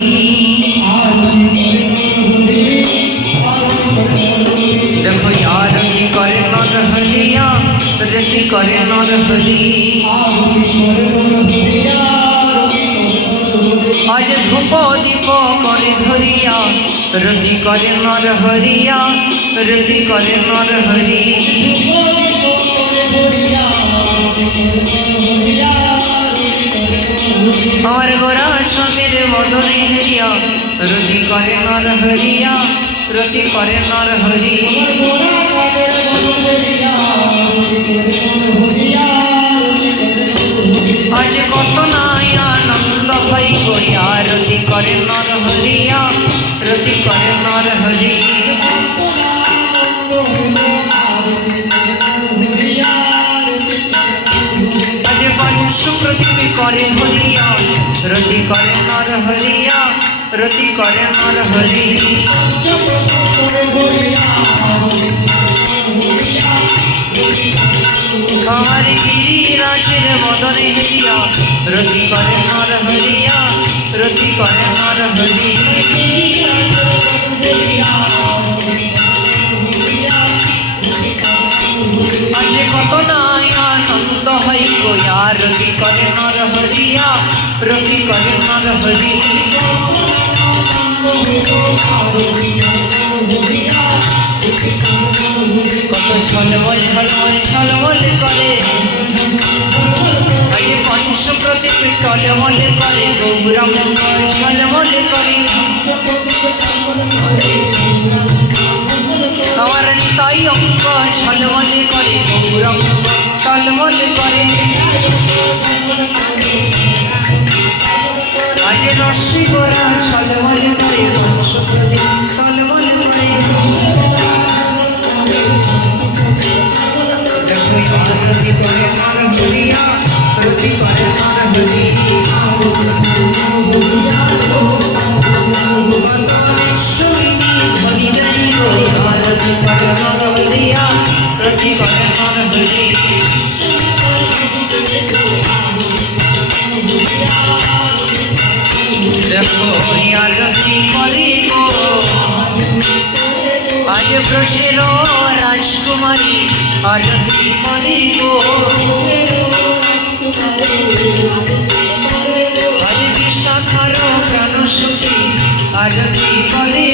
देखो यार की करे नर हरिया रति करे नर हरि आज धूप दीप करे धरिया रति करे नर हरिया रति करे नर हरि আমার গোরা স্বামীর মদনে হেরিয়া রতি করে নর হরিয়া রতি করে নর হরি আজ কত নাই আনন্দ হই গয়া রতি করে নর হরিয়া রতি করে নর হরি আজ পঞ্চ প্রদীপ করে হরিয়া রতি করে নর হরিয়া রতি করে নর হরি আমার গিরিরাজের মদনে হেরিয়া রতি করে নর হরিয়া রতি করে নর হরি আজ কত নাই আনন্দ হই গয়া রতি করে নর হরিয়া রতি করে নর হরি কত ছলবল ছলবল ছলবল করে আজ পঞ্চ প্রদীপ টলমল করে গৌরম ছলমল করে আমার নিতাই অঙ্ক ছলমল করে গৌরম টলমল করে আজ রশ্মি গোরা ছলমল করে পঞ্চ প্রদীপ টলমল করে রতি করে নর হরিয়া রতি করে নর হরি রতি করে নর হরিয়া রতি করে নর হরি দেখো রতি করে গো আজ ব্রজের রাজকুমারী আরতি করে গো আজ বিশাখার প্রাণ সুখী আরতি করে